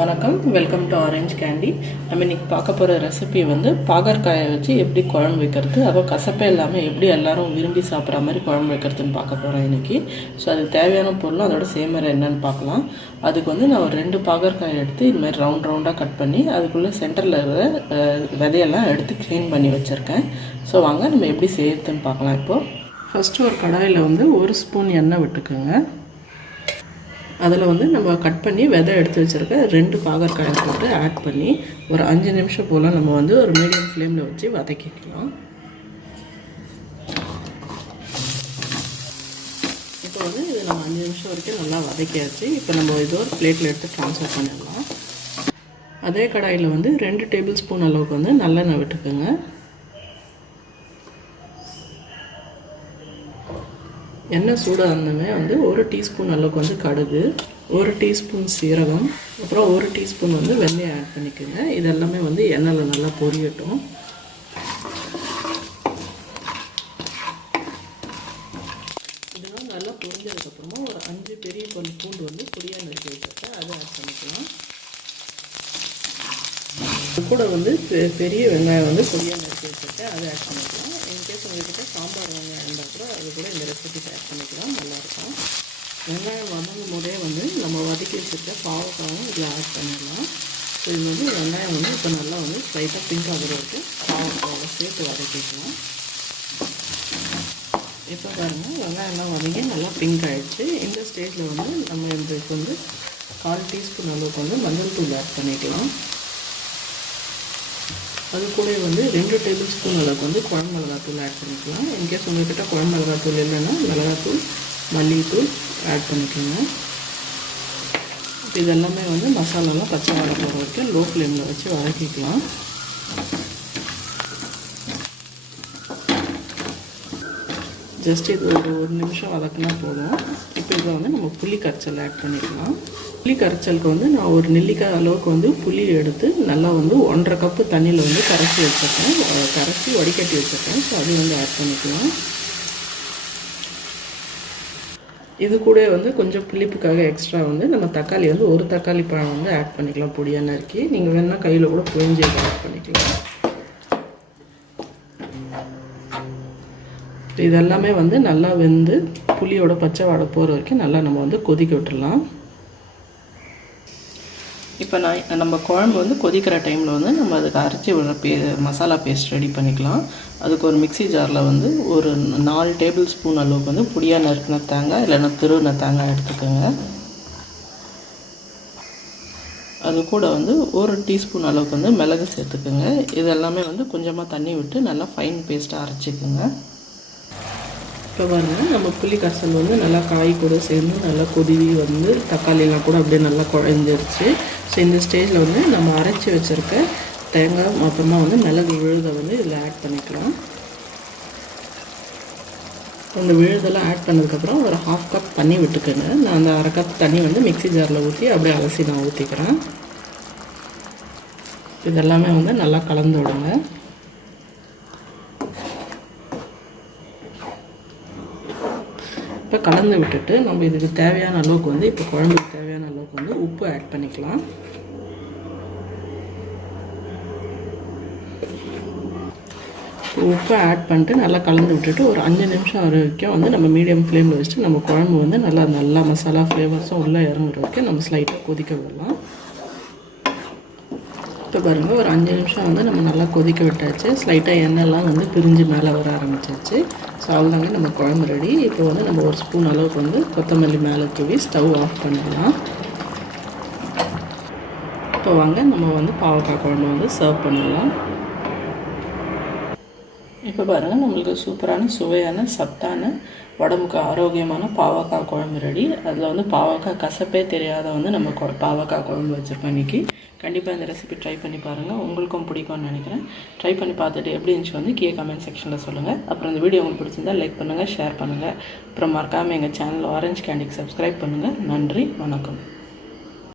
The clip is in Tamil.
வணக்கம், வெல்கம் டு ஆரஞ்ச் கேண்டி. நம்ம இன்றைக்கி பார்க்க போகிற ரெசிபி வந்து பாகற்காயை வச்சு எப்படி குழம்பு வைக்கிறது, அதுவும் கசப்பே இல்லாமல் எப்படி எல்லோரும் விரும்பி சாப்பிட்ற மாதிரி குழம்பு வைக்கிறதுன்னு பார்க்க போகிறோம் இன்றைக்கி. ஸோ அதுக்கு தேவையான பொருளும் அதோட சேமரை என்னென்னு பார்க்கலாம். அதுக்கு வந்து நான் ஒரு 2 பாகற்காயை எடுத்து இதுமாதிரி ரவுண்டாக கட் பண்ணி அதுக்குள்ளே சென்டரில் இருக்கிற விதையெல்லாம் எடுத்து க்ளீன் பண்ணி வச்சுருக்கேன். ஸோ வாங்க நம்ம எப்படி செய்யறதுன்னு பார்க்கலாம். இப்போது ஃபஸ்ட்டு ஒரு கடாயில் வந்து 1 ஸ்பூன் எண்ணெய் விட்டுக்குங்க. அதில் வந்து நம்ம கட் பண்ணி விதை எடுத்து வச்சுருக்க 2 பாகற்காயை போட்டு ஆட் பண்ணி ஒரு 5 நிமிஷம் போல் நம்ம வந்து ஒரு மீடியம் ஃப்ளேமில் வச்சு வதக்கிக்கலாம். இப்போ வந்து இது நம்ம 5 நிமிஷம் வரைக்கும் நல்லா வதக்கியாச்சு. இப்போ நம்ம இது ஒரு பிளேட்டில் எடுத்து ட்ரான்ஸ்ஃபர் பண்ணிடலாம். அதே கடாயில் வந்து 2 டேபிள் ஸ்பூன் அளவுக்கு வந்து நல்லெண்ணெய் விட்டுக்குங்க. எண்ணெய் சூடாக இருந்தமே வந்து 1 டீஸ்பூன் அளவுக்கு வந்து கடுகு, 1 டீஸ்பூன் சீரகம், அப்புறம் 1 டீஸ்பூன் வந்து வெந்தயம் ஆட் பண்ணிக்கோங்க. இதெல்லாமே வந்து எண்ணெயில் நல்லா பொரியட்டும். இதெல்லாம் நல்லா பொரிஞ்சதுக்கப்புறமா ஒரு 5 பெரிய பல் பூண்டு வந்து பொடியாக நறுக்கி வச்சுருக்கேன், அதை ஆட் பண்ணிக்கலாம். அது கூட வந்து பெரிய வெங்காயம் வந்து பொடியாக நறுக்கி வச்சுருக்கேன், அதை ஆட் பண்ணிக்கலாம். இன்கேஸ் உங்கள்கிட்ட சாம்பார் வெங்காயம் இருந்தால் கூட அது கூட இந்த ரெசிபிக்கு ஆட் பண்ணிக்கலாம், நல்லாயிருக்கும். வெங்காயம் வதங்கும் போதே வந்து நம்ம வதக்கி வச்சுருக்க பாவக்காயும் இதில் ஆட் பண்ணிடலாம். ஸோ இது வந்து வெங்காயம் வந்து இப்போ நல்லா வந்து ஸ்லைட்டாக பிங்க் ஆகிற வரைக்கும் பாவக்காவை சேர்த்து வதக்கிக்கலாம். இப்போ பாருங்கள், வெங்காயம்லாம் வதங்கி நல்லா பிங்க் ஆகிடுச்சு. இந்த ஸ்டேஜில் வந்து நம்ம இதுக்கு வந்து 1/4 டீஸ்பூன் அளவுக்கு வந்து மஞ்சள் தூள் ஆட் பண்ணிக்கலாம். அது கூட வந்து 2 டேபிள் ஸ்பூன் அளவுக்கு வந்து குழம்பு மிளகாத்தூள் ஆட் பண்ணிக்கலாம். இன்கேஸ் உங்கள்கிட்ட குழம்பு மிளகாத்தூள் இல்லைன்னா மிளகாத்தூள், மல்லித்தூள் ஆட் பண்ணிக்கோங்க. இதெல்லாமே வந்து மசாலாலாம் பச்சை வாடை போகிற வரைக்கும் லோ ஃப்ளேமில் வச்சு வதக்கிக்கலாம். ஜஸ்ட் இது ஒரு நிமிஷம் வதக்கினா போதும். இப்போ இதை வந்து நம்ம புளி கரைச்சல் ஆட் பண்ணிக்கலாம். புளி கரைச்சலுக்கு வந்து நான் ஒரு நெல்லிக்காய் அளவுக்கு வந்து புளி எடுத்து நல்லா வந்து 1.5 கப்பு தண்ணியில் வந்து கரைச்சி வச்சுருக்கேன், கரைச்சி வடிகட்டி வச்சுருக்கேன். ஸோ அது வந்து ஆட் பண்ணிக்கலாம். இது கூட வந்து கொஞ்சம் புளிப்புக்காக எக்ஸ்ட்ரா வந்து நம்ம தக்காளி வந்து 1 தக்காளி பழம் வந்து ஆட் பண்ணிக்கலாம், பொடியாக நறுக்கி. நீங்கள் வேணால் கையில் கூட புழிஞ்சு ஆட் பண்ணிக்கலாம். இதெல்லாமே வந்து நல்லா வெந்து புளியோட பச்சை வாடை போகிற வரைக்கும் நல்லா நம்ம வந்து கொதிக்க விட்டுடலாம். இப்போ நம்ம குழம்பு வந்து கொதிக்கிற டைமில் வந்து நம்ம அதுக்கு அரைச்சி விடுற மசாலா பேஸ்ட் ரெடி பண்ணிக்கலாம். அதுக்கு ஒரு மிக்ஸி ஜாரில் வந்து ஒரு 4 டேபிள் ஸ்பூன் அளவுக்கு வந்து பொடியாக நறுக்கின தேங்காய் இல்லைன்னா திருவின தேங்காய் எடுத்துக்கோங்க. அது கூட வந்து 1 டீஸ்பூன் அளவுக்கு வந்து மிளகு சேர்த்துக்குங்க. இதெல்லாமே வந்து கொஞ்சமாக தண்ணி விட்டு நல்லா ஃபைன் பேஸ்ட்டாக அரைச்சிக்குங்க. இப்போ பாருங்கள், நம்ம புளி கரைசல் வந்து நல்லா காய் கூட சேர்ந்து நல்லா கொதிவி வந்து தக்காளிலாம் கூட அப்படியே நல்லா குழஞ்சிருச்சு. ஸோ இந்த ஸ்டேஜில் வந்து நம்ம அரைச்சி வச்சுருக்க தேங்காய் மொத்தமாக வந்து மிளகு விழுதை வந்து இதில் ஆட் பண்ணிக்கலாம். இந்த விழுதெல்லாம் ஆட் பண்ணதுக்கப்புறம் ஒரு 1/2 கப் தண்ணி விட்டுக்கோங்க. நான் அந்த 1/2 கப் தண்ணி வந்து மிக்ஸி ஜாரில் ஊற்றி அப்படியே அலசி நான் ஊற்றிக்கிறேன். இதெல்லாமே வந்து நல்லா கலந்து விடுங்க. இப்போ கலந்து விட்டுட்டு நம்ம இதுக்கு தேவையான அளவுக்கு வந்து இப்போ குழம்புக்கு தேவையான அளவுக்கு வந்து உப்பு ஆட் பண்ணிக்கலாம். உப்பை ஆட் பண்ணிட்டு நல்லா கலந்து விட்டுட்டு ஒரு 5 நிமிஷம் வரைக்கும் வந்து நம்ம மீடியம் ஃப்ளேமில் வச்சுட்டு நம்ம குழம்பு வந்து நல்லா மசாலா ஃப்ளேவர்ஸும் உள்ளே இறங்குற வரைக்கும் நம்ம ஸ்லைட்டாக கொதிக்க விடலாம். இப்போ பாருங்கள், ஒரு 5 நிமிஷம் வந்து நம்ம நல்லா கொதிக்க விட்டாச்சு. ஸ்லைட்டாக எண்ணெய்லாம் வந்து பிரிஞ்சு மேலே வர ஆரம்பிச்சிருச்சு. ஸோ அவ்வளோதாங்க, நம்ம குழம்பு ரெடி. இப்போ வந்து நம்ம 1 ஸ்பூன் அளவுக்கு வந்து கொத்தமல்லி மேலே தூவி ஸ்டவ் ஆஃப் பண்ணிடலாம். இப்போ வாங்க நம்ம வந்து பாவக்காய் குழம்பு வந்து சர்வ் பண்ணலாம். இப்போ பாருங்கள், நம்மளுக்கு சூப்பரான சுவையான சத்தான உடம்புக்கு ஆரோக்கியமான பாவக்காய் குழம்பு ரெடி. அதில் வந்து பாவக்காய் கசப்பே தெரியாத வந்து நம்ம பாவக்காய் குழம்பு வச்சுருக்கோம் இன்றைக்கி. கண்டிப்பாக இந்த ரெசிபி ட்ரை பண்ணி பாருங்கள், உங்களுக்கும் பிடிக்கும்னு நினைக்கிறேன். ட்ரை பண்ணி பார்த்துட்டு எப்படி இருந்துச்சு வந்து கீழே கமெண்ட் செக்ஷனில் சொல்லுங்கள். அப்புறம் இந்த வீடியோ உங்களுக்கு பிடிச்சிருந்தால் லைக் பண்ணுங்கள், ஷேர் பண்ணுங்கள். அப்புறம் மறக்காமல் எங்கள் சேனல் ஆரஞ்ச் கேண்டிக்கு சப்ஸ்கிரைப் பண்ணுங்கள். நன்றி, வணக்கம்.